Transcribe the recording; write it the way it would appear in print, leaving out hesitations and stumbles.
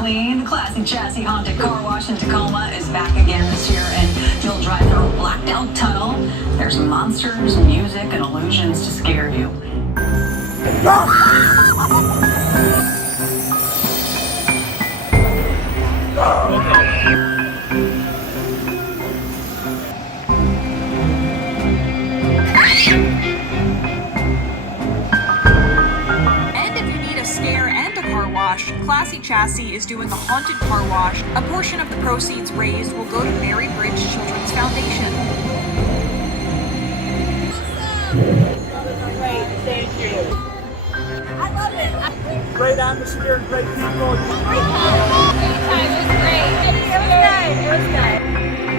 clean. The classic chassis haunted car wash in Tacoma is back again this year, and you'll drive through a blacked out tunnel. There's monsters, music, and illusions to scare you. And if you need a scare and a car wash, Classy Chassis is doing a haunted car wash. A portion of the proceeds raised will go to Mary Bridge Children's Foundation. Great, thank you. I love it. Great atmosphere and great people. Great time. It was great. It was good. It was good.